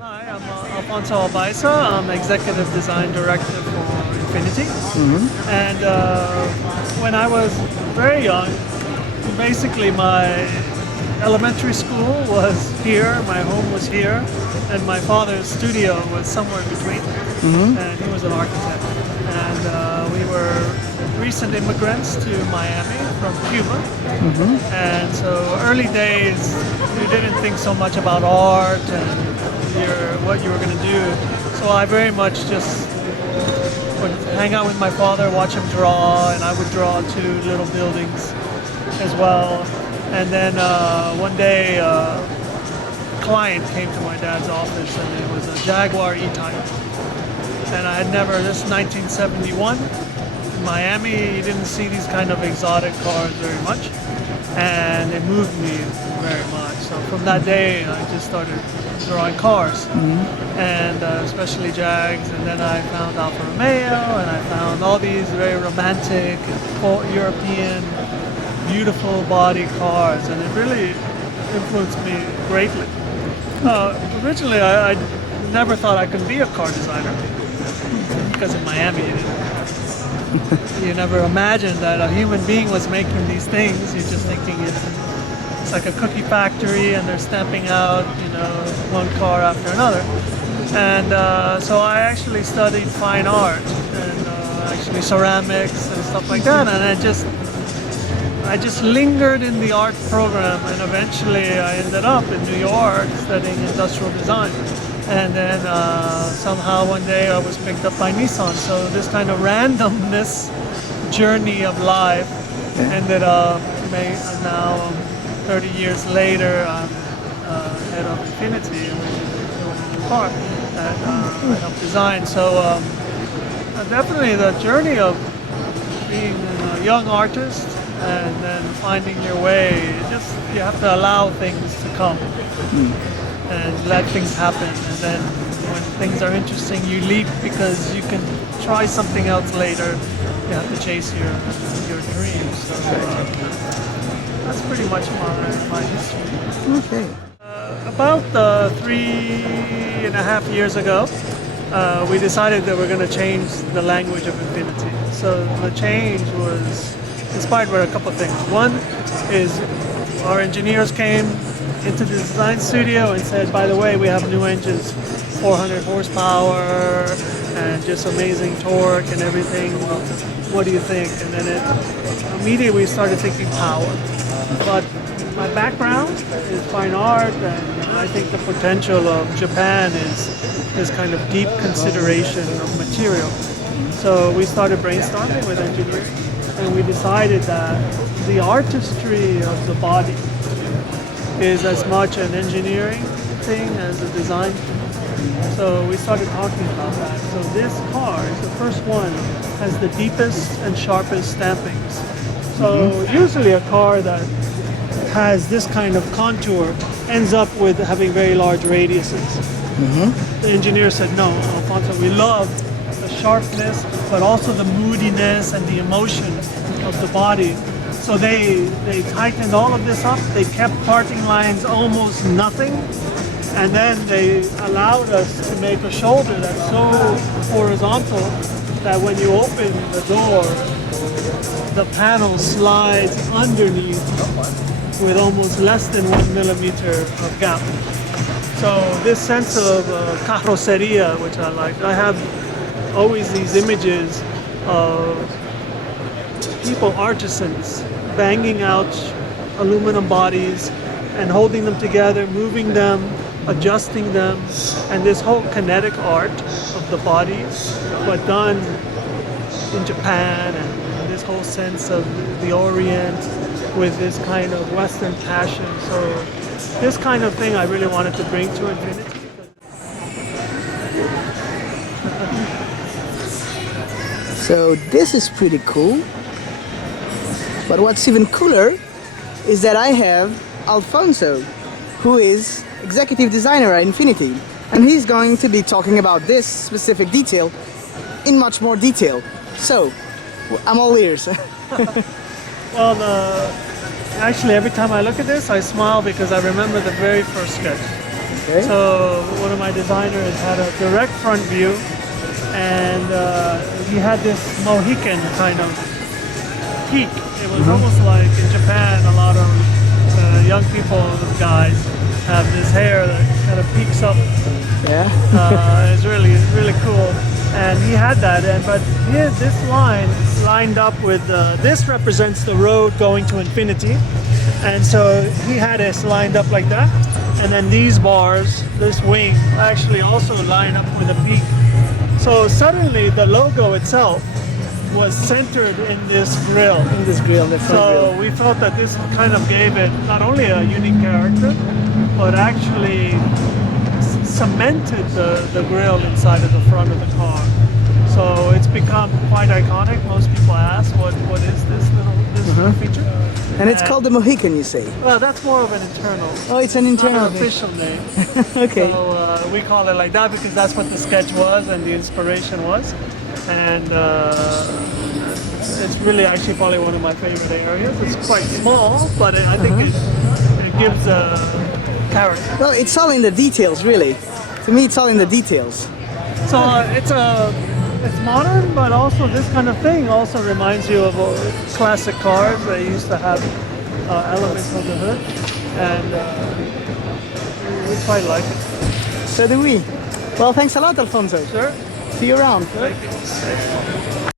Hi, I'm Alfonso Albaisa. I'm Executive Design Director for Infiniti. And when I was very young, basically my elementary school was here, my home was here, and my father's studio was somewhere between. And he was an architect. And we were recent immigrants to Miami from Cuba. And so early days, you didn't think so much about art and what you were going to do. So I very much just would hang out with my father, watch him draw, and I would draw two little buildings as well. And then one day, a client came to my dad's office, and it was a Jaguar E-Type. And I had never, this is 1971, in Miami, you didn't see these kind of exotic cars very much. And it moved me very much. So from that day, I just started drawing cars, and especially Jags. And then I found Alfa Romeo, and I found all these very romantic, European, beautiful body cars, and it really influenced me greatly. Originally, I never thought I could be a car designer, because in Miami, you never imagined that a human being was making these things. You're just thinking it's like a cookie factory, and they're stamping out, one car after another. And so I actually studied fine art and actually ceramics and stuff like that. And I just lingered in the art program, and eventually I ended up in New York studying industrial design. And then somehow one day I was picked up by Nissan. So this kind of randomness journey of life ended up, now 30 years later, I'm head of Infiniti, which is a car that I help design. So definitely the journey of being a young artist and then finding your way, you have to allow things to come. And let things happen, and then when things are interesting, you leap because you can try something else later. You have to chase your dreams. So that's pretty much my history. Okay. About 3.5 years ago, we decided that we're going to change the language of Infiniti. So the change was inspired by a couple of things. One is our engineers came into the design studio and said, by the way, we have new engines, 400 horsepower and just amazing torque and everything. What do you think? And then immediately we started thinking power. But my background is fine art, and I think the potential of Japan is kind of deep consideration of material. So we started brainstorming with engineers, and we decided that the artistry of the body is as much an engineering thing as a design. So we started talking about that. So this car is the first one, has the deepest and sharpest stampings. So usually a car that has this kind of contour ends up with having very large radiuses. The engineer said, no, Alfonso, we love the sharpness, but also the moodiness and the emotion of the body. So they tightened all of this up. They kept parting lines almost nothing. And then they allowed us to make a shoulder that's so horizontal that when you open the door, the panel slides underneath with almost less than 1 millimeter of gap. So this sense of carroceria, which I like, I have always these images of people, artisans, banging out aluminum bodies and holding them together, moving them, adjusting them, and this whole kinetic art of the body, but done in Japan, and this whole sense of the Orient with this kind of Western passion. So this kind of thing I really wanted to bring to Infiniti. So this is pretty cool. But what's even cooler is that I have Alfonso, who is executive designer at Infiniti, and he's going to be talking about this specific detail in much more detail. So, I'm all ears. Well, actually every time I look at this, I smile because I remember the very first sketch. Okay. So one of my designers had a direct front view, and he had this Mohican kind of peak. It was almost like in Japan, a lot of young people, guys, have this hair that kind of peaks up. Yeah. It's really cool. And he had that, but he had this line lined up with, this represents the road going to Infiniti. And so he had us lined up like that. And then these bars, this wing, actually also line up with a peak. So suddenly the logo itself was centered in this grill. In this grill, the front So grill. we felt that this kind of gave it not only a unique character, but actually cemented the grill inside of the front of the car. So it's become quite iconic. Most people ask, what is this little feature? And it's called the Mohican, you say? Well, that's more of an internal. Oh, it's an internal Not an thing. official name. Okay. So we call it like that because that's what the sketch was and the inspiration was. And it's really actually probably one of my favorite areas. It's quite small, but I think it gives a character. Well, it's all in the details, really. To me, it's all in the details. So it's modern, but also this kind of thing also reminds you of classic cars. They used to have elements of the hood, and we quite like it. So do we. Well, thanks a lot, Alfonso. Sure. See you around. Thank you.